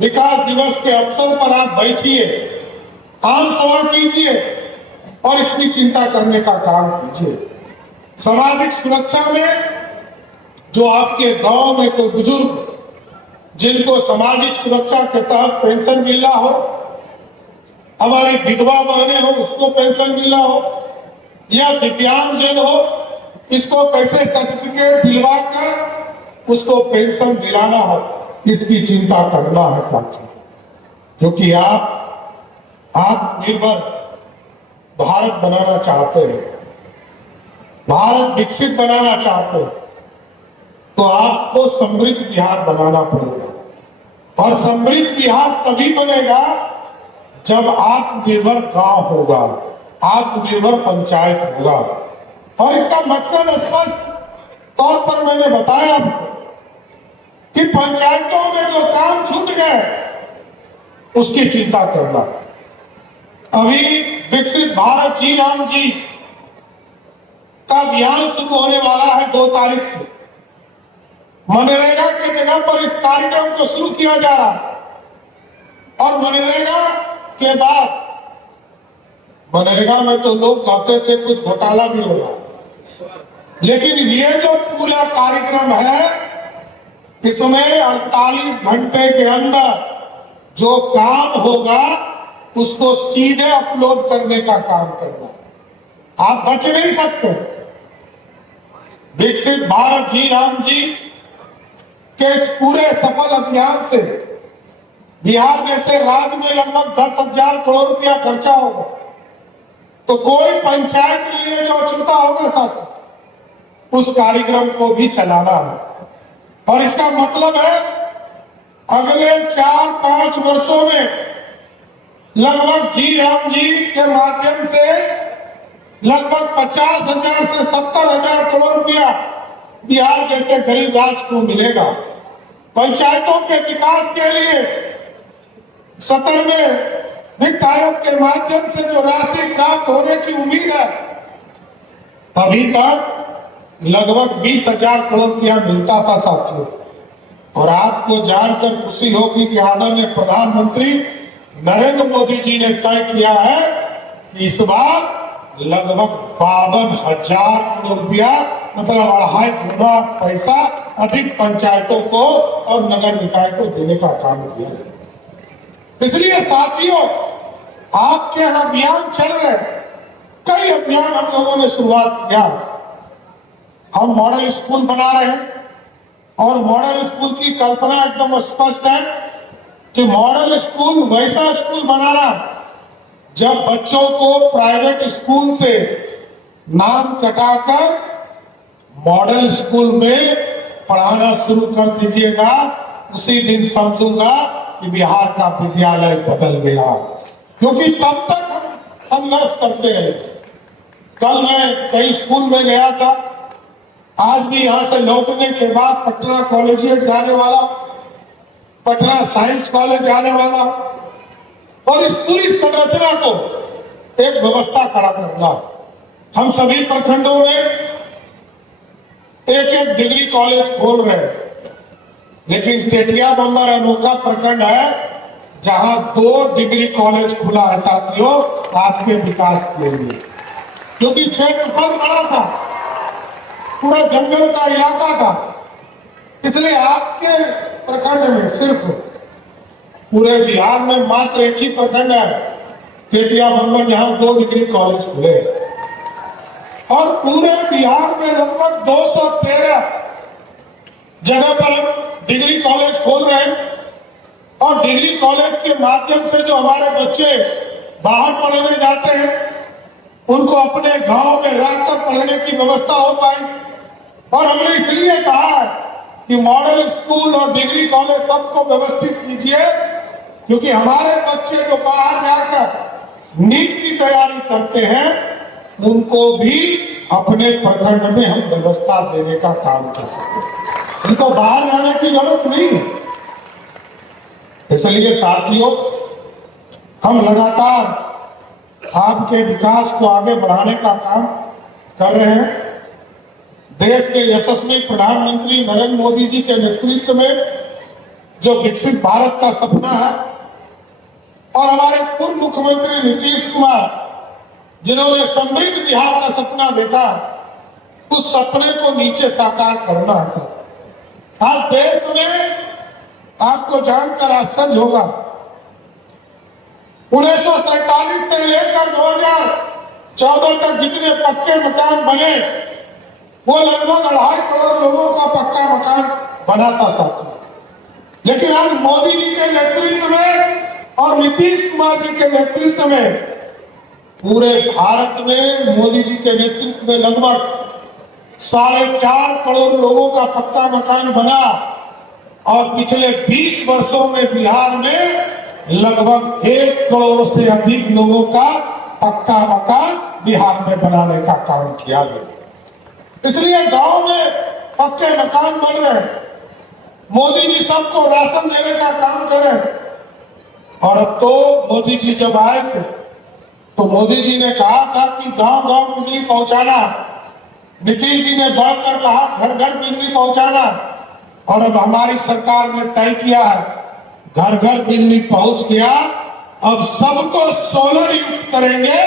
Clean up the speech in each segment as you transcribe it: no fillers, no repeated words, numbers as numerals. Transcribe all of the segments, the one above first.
विकास दिवस के अवसर पर आप बैठिए, आम सभा कीजिए और इसकी चिंता करने का काम कीजिए। सामाजिक सुरक्षा में जो आपके गांव में कोई बुजुर्ग जिनको सामाजिक सुरक्षा के तहत पेंशन मिल रहा हो, हमारी विधवा बहनें हो उसको पेंशन मिल रहा हो, या दिव्यांगजन हो इसको कैसे सर्टिफिकेट दिलवा कर उसको पेंशन दिलाना हो, इसकी चिंता करना है साथियों। क्योंकि आप आत्मनिर्भर भारत बनाना चाहते हैं, भारत विकसित बनाना चाहते हैं, तो आपको समृद्ध बिहार बनाना पड़ेगा। और समृद्ध बिहार तभी बनेगा जब आत्मनिर्भर गांव होगा, आत्मनिर्भर पंचायत होगा। और इसका मकसद स्पष्ट तौर पर मैंने बताया कि पंचायतों में जो काम छूट गए उसकी चिंता करना। अभी विकसित भारत जी राम जी का अभियान शुरू होने वाला है 2 तारीख से। मनरेगा के जगह पर इस कार्यक्रम को शुरू किया जा रहा है और मनरेगा के बाद, मनरेगा में तो लोग कहते थे कुछ घोटाला भी होगा, लेकिन ये जो पूरा कार्यक्रम है इसमें 48 घंटे के अंदर जो काम होगा उसको सीधे अपलोड करने का काम करना है। आप बच नहीं सकते। विकसित भारत जी राम जी के इस पूरे सफल अभियान से बिहार जैसे राज्य में लगभग 10,000 करोड़ रुपया खर्चा होगा। तो कोई पंचायत नहीं है जो अछूता होगा साथ, उस कार्यक्रम को भी चलाना है। और इसका मतलब है अगले 4-5 वर्षों में लगभग जी राम जी के माध्यम से लगभग 50,000 से 70,000 करोड़ रुपया बिहार जैसे गरीब राज्य को मिलेगा। पंचायतों के विकास के लिए 17वें वित्त आयोग के माध्यम से जो राशि प्राप्त होने की उम्मीद है, अभी तक लगभग 20,000 करोड़ रुपया मिलता था साथियों। और आपको जानकर खुशी होगी कि आदरणीय प्रधानमंत्री नरेंद्र मोदी जी ने तय किया है कि इस बार लगभग 52,000 करोड़ रुपया, मतलब 2.5 गुना पैसा अधिक पंचायतों को और नगर निकाय को देने का काम किया है। इसलिए साथियों, आपके यहाँ अभियान चल रहे, कई अभियान हम लोगों ने शुरुआत किया। हम मॉडल स्कूल बना रहे हैं और मॉडल स्कूल की कल्पना एकदम स्पष्ट है कि मॉडल स्कूल वैसा स्कूल बनाना जब बच्चों को प्राइवेट स्कूल से नाम कटाकर मॉडल स्कूल में पढ़ाना शुरू कर दीजिएगा, उसी दिन समझूंगा कि बिहार का विद्यालय बदल गया। क्योंकि तब तक हम संघर्ष करते रहे। कल मैं कई स्कूल में गया था, आज भी यहां से लौटने के बाद पटना कॉलेजिएट जाने वाला, पटना साइंस कॉलेज जाने वाला, और इस पूरी संरचना को एक व्यवस्था खड़ा करना। हम सभी प्रखंडों में एक डिग्री कॉलेज खोल रहे हैं, लेकिन टेटिया बम्बर अनोखा प्रखंड है जहां 2 डिग्री कॉलेज खुला है साथियों, आपके विकास के लिए। क्योंकि क्षेत्रफल बड़ा था, पूरा जंगल का इलाका था, इसलिए आपके प्रखंड में सिर्फ, पूरे बिहार में मात्र एक ही प्रखंड है टेटिया बम्बर जहां 2 डिग्री कॉलेज खुले। और पूरे बिहार में लगभग 213 जगह पर हम डिग्री कॉलेज खोल रहे हैं। और डिग्री कॉलेज के माध्यम से जो हमारे बच्चे बाहर पढ़ने जाते हैं उनको अपने गांव में रहकर पढ़ने की व्यवस्था हो पाएगी। और हमने इसलिए कहा है कि मॉडल स्कूल और डिग्री कॉलेज सबको व्यवस्थित कीजिए, क्योंकि हमारे बच्चे जो बाहर जाकर नीट की तैयारी करते हैं उनको भी अपने प्रखंड में हम व्यवस्था देने का काम कर सके, उनको बाहर जाने की जरूरत नहीं है। इसलिए साथियों, हम लगातार आपके विकास को आगे बढ़ाने का काम कर रहे हैं। देश के यशस्वी प्रधानमंत्री नरेंद्र मोदी जी के नेतृत्व में जो विकसित भारत का सपना है, और हमारे पूर्व मुख्यमंत्री नीतीश कुमार जिन्होंने समृद्ध बिहार का सपना देखा, उस सपने को नीचे साकार करना है साथ। आज देश में आपको जानकर आश्चर्य होगा, 1947 से लेकर 2014 तक जितने पक्के मकान बने वो लगभग 2.5 करोड़ लोगों का पक्का मकान बना था साथियों। लेकिन आज मोदी जी के नेतृत्व में और नीतीश कुमार जी के नेतृत्व में पूरे भारत में मोदी जी के नेतृत्व में लगभग 4.5 करोड़ लोगों का पक्का मकान बना, और पिछले 20 वर्षों में बिहार में लगभग 1 करोड़ से अधिक लोगों का पक्का मकान बिहार में बनाने का काम किया गया। इसलिए गांव में पक्के मकान बन रहे, मोदी जी सबको राशन देने का काम कर रहे हैं। और अब तो मोदी जी जब आए थे तो मोदी जी ने कहा था कि गांव गांव बिजली पहुंचाना, नीतीश जी ने बढ़कर कहा घर घर बिजली पहुंचाना, और अब हमारी सरकार ने तय किया है घर घर बिजली पहुंच गया। अब सबको सोलर युक्त करेंगे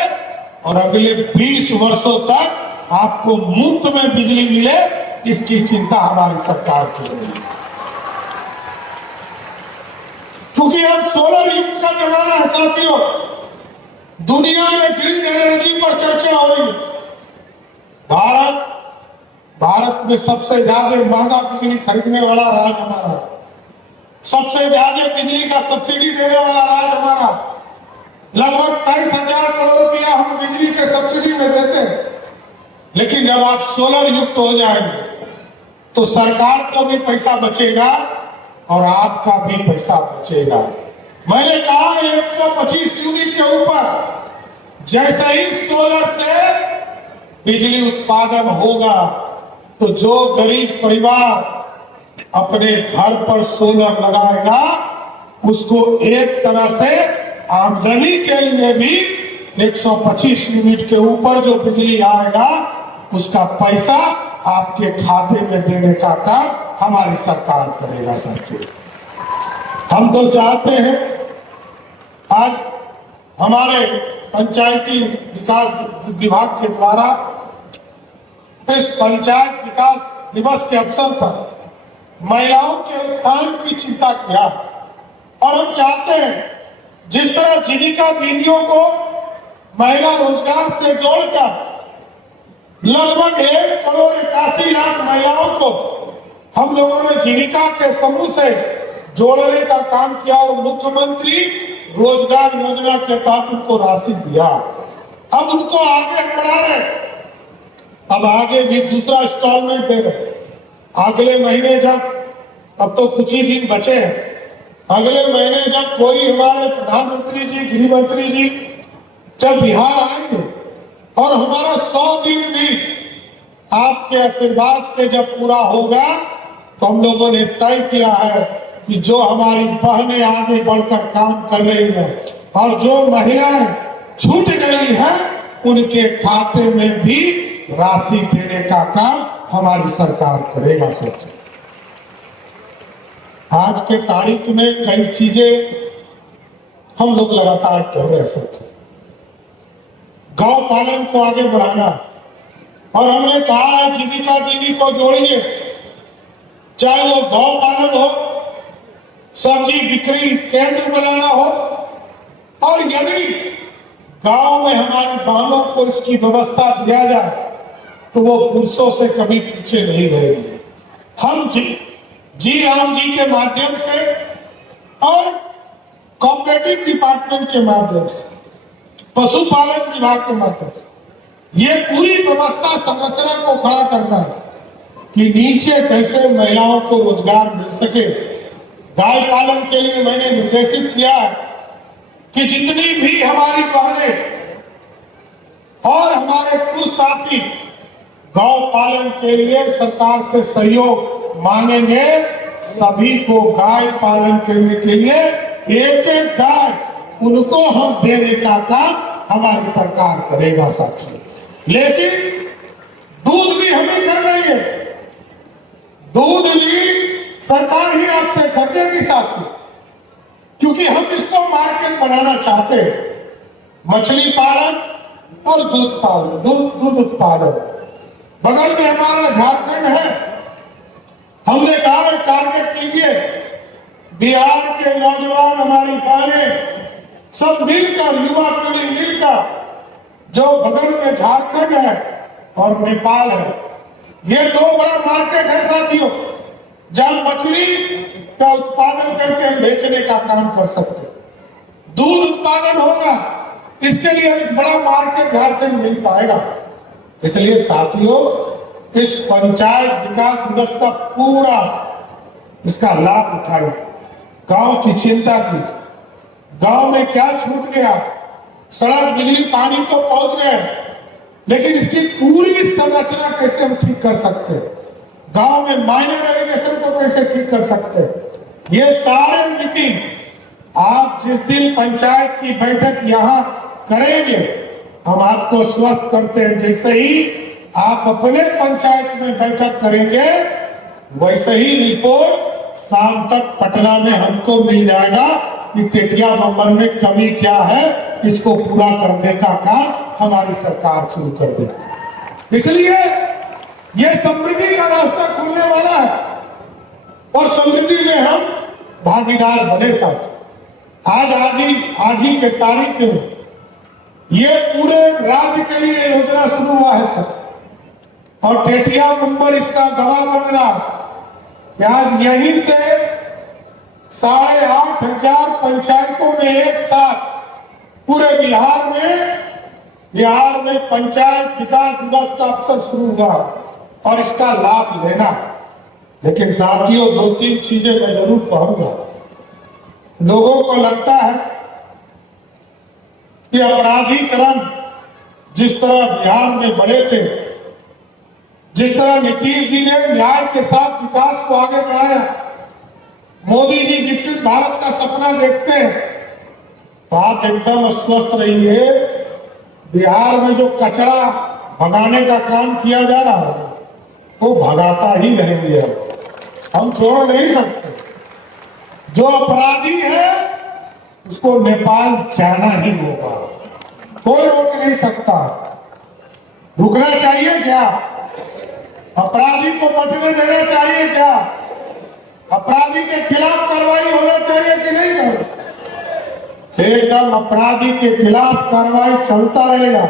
और अगले 20 वर्षों तक आपको मुफ्त में बिजली मिले, इसकी चिंता हमारी सरकार की है। क्योंकि अब सोलर युक्त का जमाना है साथियों। दुनिया में ग्रीन एनर्जी पर चर्चा हो रही है। भारत में सबसे ज्यादा महंगा बिजली खरीदने वाला राज्य हमारा है। सबसे ज्यादा बिजली का सब्सिडी देने वाला राज्य हमारा। लगभग 23,000 करोड़ रुपया हम बिजली के सब्सिडी में देते हैं। लेकिन जब आप सोलर युक्त हो जाएंगे तो सरकार को भी पैसा बचेगा और आपका भी पैसा बचेगा। मैंने कहा 125 यूनिट के ऊपर जैसे ही सोलर से बिजली उत्पादन होगा तो जो गरीब परिवार अपने घर पर सोलर लगाएगा उसको एक तरह से आमदनी के लिए भी 125 यूनिट के ऊपर जो बिजली आएगा उसका पैसा आपके खाते में देने का काम हमारी सरकार करेगा साथियों। हम तो चाहते हैं आज हमारे पंचायती विकास विभाग के द्वारा इस पंचायत विकास दिवस के अवसर पर महिलाओं के उत्थान की चिंता किया, और हम चाहते हैं जिस तरह जीविका दीदियों को महिला रोजगार से जोड़कर लगभग 1,81,00,000 महिलाओं को हम लोगों ने जीविका के समूह से जोड़ने का काम किया और मुख्यमंत्री रोजगार योजना के तहत उनको राशि दिया। अब उनको आगे हम बढ़ा रहे, अब आगे भी दूसरा इंस्टॉलमेंट दे रहे। अगले महीने जब, अब तो कुछ ही दिन बचे हैं, अगले महीने जब कोई हमारे प्रधानमंत्री जी गृह मंत्री जी जब बिहार आएंगे और हमारा 100 दिन भी आपके आशीर्वाद से जब पूरा होगा तो हम लोगों ने तय किया है कि जो हमारी बहनें आगे बढ़कर काम कर रही है और जो महिलाएं छूट गई हैं उनके खाते में भी राशि देने का काम हमारी सरकार करेगा। सर आज के तारीख में कई चीजें हम लोग लगातार कर रहे हैं सर। गौ पालन को आगे बढ़ाना, और हमने कहा है जीविका दीदी को जोड़िए, चाहे वो गौ पालन हो, सब्जी बिक्री केंद्र बनाना हो, और यदि गांव में हमारी बहनों को इसकी व्यवस्था दिया जाए तो वो पुरुषों से कभी पीछे नहीं रहेंगे। हम जी राम जी के माध्यम से और कोऑपरेटिव डिपार्टमेंट के माध्यम से, पशुपालन विभाग के माध्यम से ये पूरी व्यवस्था संरचना को खड़ा करना है कि नीचे कैसे महिलाओं को रोजगार मिल सके। गाय पालन के लिए मैंने निर्देशित किया कि जितनी भी हमारी बहनें और हमारे पुरुष साथी गौ पालन के लिए सरकार से सहयोग मांगेंगे, सभी को गाय पालन करने के लिए एक एक गाय उनको हम देने का काम हमारी सरकार करेगा साथियों। लेकिन दूध भी हमें कर रही है, दूध भी सरकार ही आपसे खरीदेगी साथियों, क्योंकि हम इसको मार्केट बनाना चाहते हैं। मछली पालन और दूध पालन, दूध उत्पादन। बगल में हमारा झारखंड है। हमने कहा टारगेट कीजिए, बिहार के नौजवान, हमारी गानें सब मिलकर, युवा पीढ़ी मिलकर, जो बगल में झारखंड है और नेपाल है, ये दो बड़ा मार्केट है साथियों, जहां मछली का उत्पादन करके हम बेचने का काम कर सकते हैं। दूध उत्पादन होगा, इसके लिए एक बड़ा मार्केट झारखंड मिल पाएगा। इसलिए साथियों, इस पंचायत विकास दिवस का पूरा इसका लाभ उठाइए। गांव की चिंता कीजिए, गांव में क्या छूट गया, सड़क, बिजली, पानी तो पहुंच गए, लेकिन इसकी पूरी संरचना कैसे हम ठीक कर सकते हैं, गांव में माइनर इरिगेशन को कैसे ठीक कर सकते हैं, ये सारे मीटिंग आप जिस दिन पंचायत की बैठक यहाँ करेंगे, हम आपको स्वस्थ करते हैं। जैसे ही आप अपने पंचायत में बैठक करेंगे, वैसे ही रिपोर्ट शाम तक पटना में हमको मिल जाएगा कि टेटिया बम्बर में कमी क्या है, इसको पूरा करने का काम हमारी सरकार शुरू कर दे। इसलिए ये समृद्धि का रास्ता खुलने वाला है और समृद्धि में हम भागीदार बने। साथ आज ही के तारीख में ये पूरे राज्य के लिए योजना शुरू हुआ है साथ, और टेटिया बम्बर इसका गवाह बन रहा है। आज यहीं से 8,500 पंचायतों में एक साथ पूरे बिहार में पंचायत विकास दिवस का अवसर शुरू हुआ और इसका लाभ लेना। लेकिन साथियों, 2-3 चीजें मैं जरूर कहूंगा। लोगों को लगता है कि अपराधीकरण जिस तरह बिहार में बढ़े थे, जिस तरह नीतीश जी ने न्याय के साथ विकास को आगे बढ़ाया, मोदी जी विकसित भारत का सपना देखते हैं, तो आप एकदम अस्वस्थ रहिए। बिहार में जो कचरा भगाने का काम किया जा रहा है, वो भगाता ही रहेंगे, हम छोड़ नहीं सकते। जो अपराधी है उसको नेपाल जाना ही होगा, कोई रोक नहीं सकता। रुकना चाहिए क्या? अपराधी को बचने देना चाहिए क्या? अपराधी के खिलाफ कार्रवाई होना चाहिए कि नहीं करना? एकदम अपराधी के खिलाफ कार्रवाई चलता रहेगा।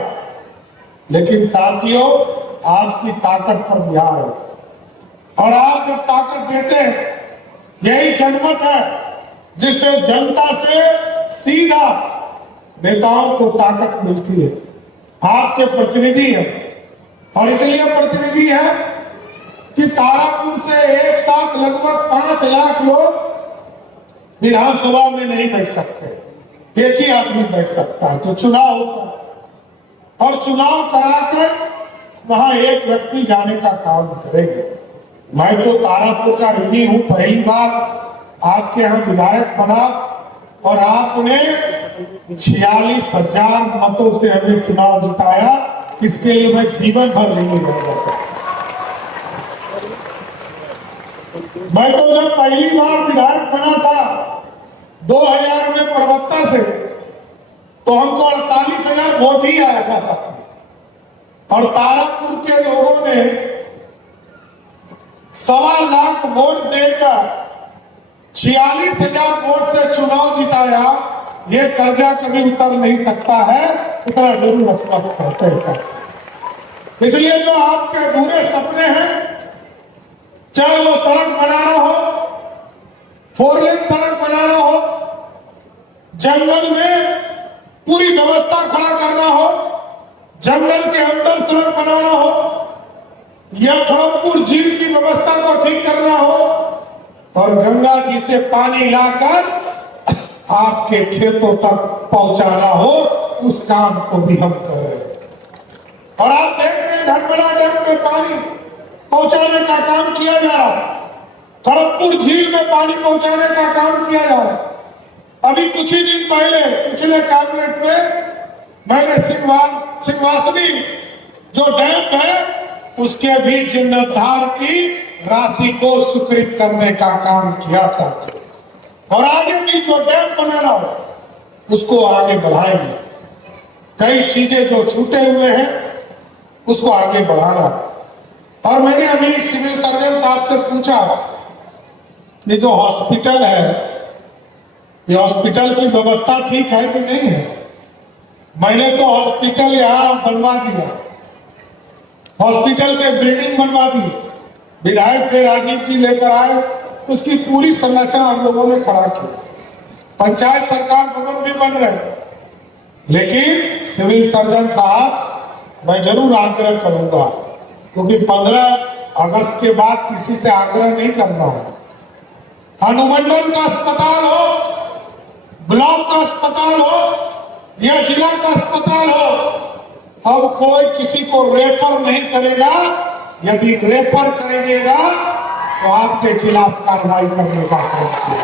लेकिन साथियों, आपकी ताकत पर ध्यान है, और आप जब ताकत देते हैं, यही जनमत है जिससे जनता से सीधा नेताओं को ताकत मिलती है। आपके प्रतिनिधि है, और इसलिए प्रतिनिधि है कि तारापुर से एक साथ लगभग 5 लाख लोग विधानसभा में नहीं बैठ सकते, एक ही आदमी बैठ सकता है। तो चुनाव होता है, और चुनाव कराकर वहां एक व्यक्ति जाने का काम करेंगे। मैं तो तारापुर का ऋणी हूं, पहली बार आपके यहाँ विधायक बना और आपने 46,000 मतों से हमें चुनाव जिताया। इसके लिए मैं जीवन भर ऋणी रहूंगा। मैं तो जब पहली बार विधायक बना था 2000 में प्रवक्ता से, तो हमको 48,000 वोट ही आया था साथियों, और तारापुर के लोगों ने 1.25 लाख वोट देकर 46,000 वोट से चुनाव जिताया। ये कर्जा कभी उतर नहीं सकता है, इतना जरूर स्पष्ट करते हैं। इसलिए जो आपके अधूरे सपने हैं, चाहे वो सड़क बनाना हो, 4 लेन सड़क बनाना हो, जंगल में पूरी व्यवस्था खड़ा करना हो, जंगल के अंदर सड़क बनाना हो, या खड़गपुर झील की व्यवस्था को ठीक करना हो, और गंगा जी से पानी लाकर आपके खेतों तक पहुंचाना हो, उस काम को भी हम कर रहे हैं। और आप देख रहे हैं, धनबला डैम में पानी पहुंचाने का काम किया जा रहा है, खड़गपुर झील में पानी पहुंचाने का काम किया जा रहा है। अभी कुछ ही दिन पहले पिछले कैबिनेट में मैंने सिंहवासनी जो डैम है, उसके भी जीर्णोद्धार की राशि को स्वीकृत करने का काम किया साथियों, और आगे भी जो डैम बनाना हो उसको आगे बढ़ाएंगे। कई चीजें जो छूटे हुए हैं उसको आगे बढ़ाना। और मैंने अभी सिविल सर्जन साहब से पूछा, ये जो हॉस्पिटल है, ये हॉस्पिटल की व्यवस्था ठीक है कि नहीं है? मैंने तो हॉस्पिटल यहाँ बनवा दिया, हॉस्पिटल के बिल्डिंग बनवा दी, विधायक थे राजीव जी लेकर आए, उसकी पूरी संरचना हम लोगों ने खड़ा किया, पंचायत सरकार भवन भी बन रहे। लेकिन सिविल सर्जन साहब मैं जरूर आग्रह करूंगा, क्योंकि 15 अगस्त के बाद किसी से आग्रह नहीं करना है। अनुमंडल का अस्पताल हो, ब्लॉक का अस्पताल हो या जिला का अस्पताल हो, अब कोई किसी को रेफर नहीं करेगा। यदि रेफर करेगा तो आपके खिलाफ कार्रवाई करने का काम किया।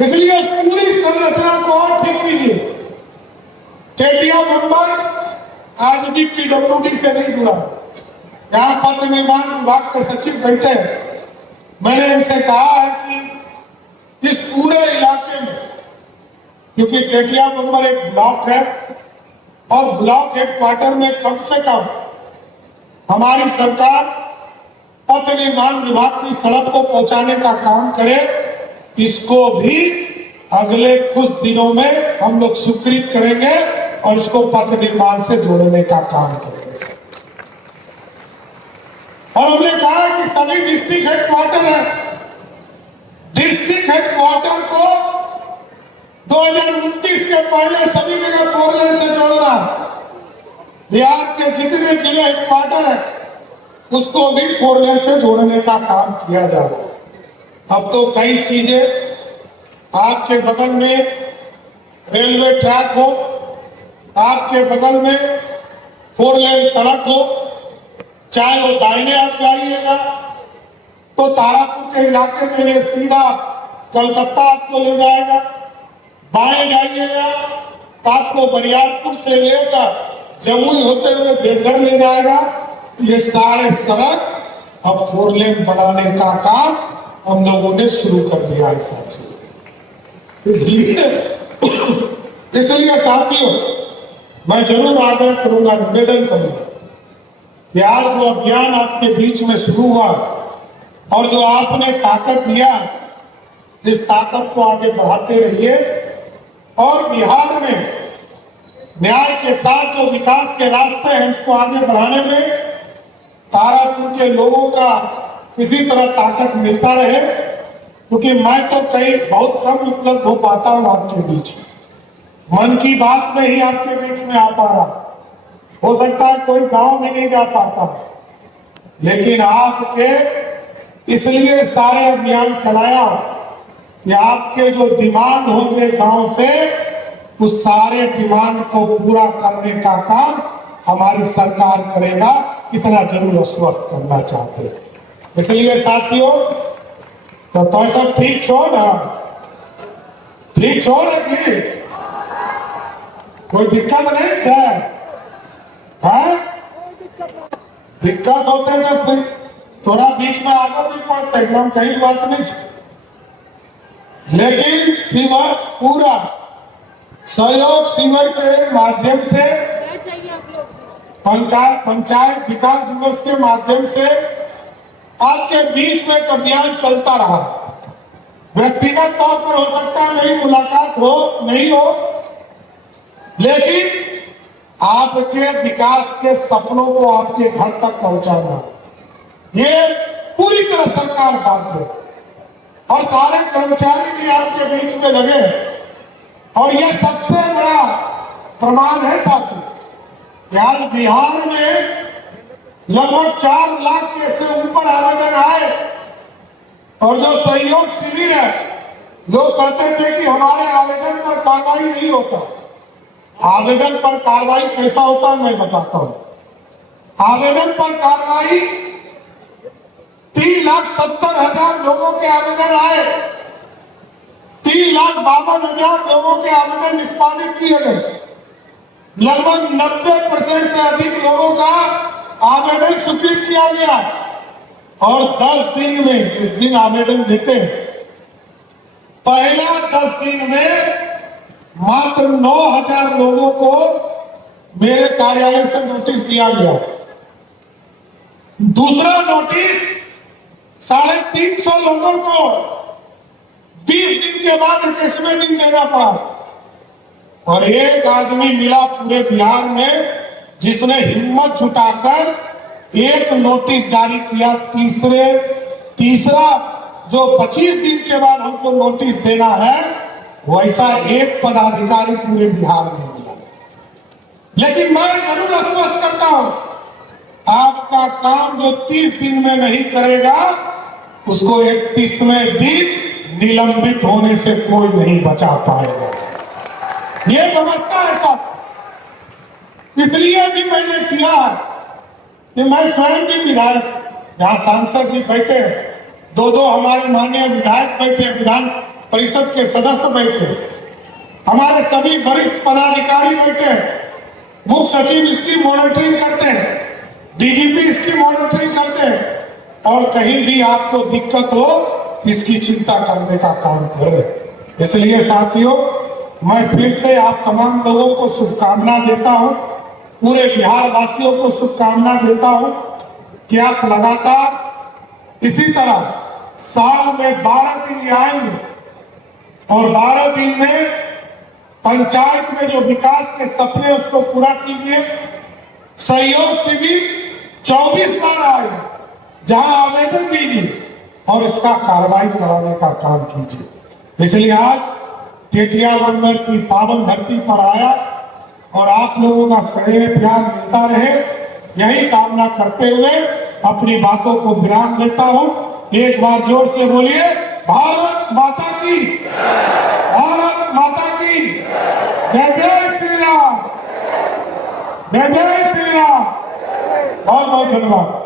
इसलिए पूरी संरचना को और ठीक कीजिए। टेटिया नंबर आज भी पीडब्ल्यूडी से नहीं जुड़ा। यहाँ पथ निर्माण विभाग के सचिव बैठे, मैंने इनसे कहा है कि इस पूरे इलाके में, क्योंकि टेटिया नंबर एक ब्लॉक है और ब्लॉक हेडक्वार्टर में कम से कम हमारी सरकार पथ निर्माण विभाग की सड़क को पहुंचाने का काम करे। इसको भी अगले कुछ दिनों में हम लोग स्वीकृत करेंगे और इसको पथ निर्माण से जोड़ने का काम करेंगे। और हमने कहा कि सभी डिस्ट्रिक्ट हेडक्वार्टर है, डिस्ट्रिक्ट हेडक्वार्टर को 2029 के पहले सभी जगह 4 लेन से जोड़ना। बिहार के जितने जिले हेडक्वार्टर है उसको भी 4 लेन से जोड़ने का काम किया जा रहा है। अब तो कई चीजें आपके बगल में रेलवे ट्रैक हो, आपके बगल में 4 लेन सड़क हो, चाहे वो दाहिने आप जाइएगा तो तारापुर के इलाके में ये सीधा कलकत्ता आपको ले जाएगा, बाएं जाइएगा तो आपको बरियारपुर से लेकर जमुई होते हुए देवघर ले जाएगा। ये सारे सड़क अब 4 लेन बनाने का काम हम लोगों ने शुरू कर दिया है साथियों। इसलिए साथियों मैं जरूर आग्रह करूंगा, निवेदन करूंगा कि आज जो अभियान आपके बीच में शुरू हुआ और जो आपने ताकत दिया, इस ताकत को आगे बढ़ाते रहिए और बिहार में न्याय के साथ जो विकास के रास्ते हैं उसको आगे बढ़ाने में तारापुर के लोगों का किसी तरह ताकत मिलता रहे। क्योंकि मैं तो कई बहुत कम उपलब्ध हो पाता हूं आपके बीच, मन की बात में ही आपके बीच में आ पा रहा, हो सकता है कोई गांव में नहीं जा पाता, लेकिन आपके इसलिए सारे अभियान चलाया कि आपके जो डिमांड होंगे गांव से, उस सारे डिमांड को पूरा करने का काम हमारी सरकार करेगा। कितना जरूर आश्वस्त करना चाहते हैं। इसलिए साथियों तो सब ठीक छो ना, ठीक छो ना कि कोई दिक्कत नहीं है? दिक्कत होते तो थोड़ा बीच में आगे भी पड़ते, हम कहीं बात नहीं, लेकिन शिविर पूरा सहयोग शिविर के माध्यम से, पंचायत विकास दिवस के माध्यम से आपके बीच में अभियान चलता रहा। व्यक्तिगत तौर पर हो सकता है नहीं मुलाकात हो, नहीं हो, लेकिन आपके विकास के सपनों को आपके घर तक पहुंचाना, ये पूरी तरह सरकार बाध्य है। और सारे कर्मचारी भी आपके बीच में लगे। और ये सबसे बड़ा प्रमाण है साथियों, यार बिहार में लगभग 4 लाख के से ऊपर आवेदन आए और जो सहयोग शिविर है, लोग कहते थे कि हमारे आवेदन पर कार्रवाई नहीं होता। आवेदन पर कार्रवाई कैसा होता है मैं बताता हूं। आवेदन पर कार्रवाई 3,70,000 लोगों के आवेदन आए, 3,52,000 लोगों के आवेदन निष्पादित किए गए। लगभग 90% से अधिक लोगों का आवेदन स्वीकृत किया गया। और 10 दिन में, जिस दिन आवेदन देते हैं, पहला 10 दिन में मात्र 9,000 लोगों को मेरे कार्यालय से नोटिस दिया गया। दूसरा नोटिस 350 लोगों को 20 दिन के बाद 21वें दिन देना पड़ा। और एक आदमी मिला पूरे बिहार में जिसने हिम्मत जुटाकर एक नोटिस जारी किया। तीसरा जो 25 दिन के बाद हमको नोटिस देना है, वैसा एक पदाधिकारी पूरे बिहार में मिला। लेकिन मैं जरूर आश्वस्त करता हूं, आपका काम जो 30 दिन में नहीं करेगा, उसको 31वें दिन निलंबित होने से कोई नहीं बचा पाएगा। ये व्यवस्था है साहब। इसलिए भी मैंने किया कि मैं स्वयं भी विधायक, जहां सांसद जी बैठे, दो हमारे माननीय विधायक बैठे, विधान परिषद के सदस्य बैठे, हमारे सभी वरिष्ठ पदाधिकारी बैठे, मुख्य सचिव इसकी मॉनिटरिंग करते हैं, डीजीपी इसकी मॉनिटरिंग करते हैं, और कहीं भी आपको दिक्कत हो इसकी चिंता करने का काम करें। इसलिए साथियों, मैं फिर से आप तमाम लोगों को शुभकामना देता हूं, पूरे बिहार वासियों को शुभकामना देता हूं कि आप लगातार इसी तरह साल में 12 दिन आएंगे और 12 दिन में पंचायत में जो विकास के सपने उसको पूरा कीजिए। सहयोग शिविर 24 बार आएगा, जहां आवेदन दीजिए और इसका कार्रवाई कराने का काम कीजिए। इसलिए आज टेटिया बंदर की पावन धरती पर आया और आप लोगों का सहयोग प्यार मिलता रहे, यही कामना करते हुए अपनी बातों को विराम देता हूं। एक बार जोर से बोलिए, भारत माता की, भारत माता की जय। जय श्री राम, जय जय श्री राम। बहुत बहुत धन्यवाद।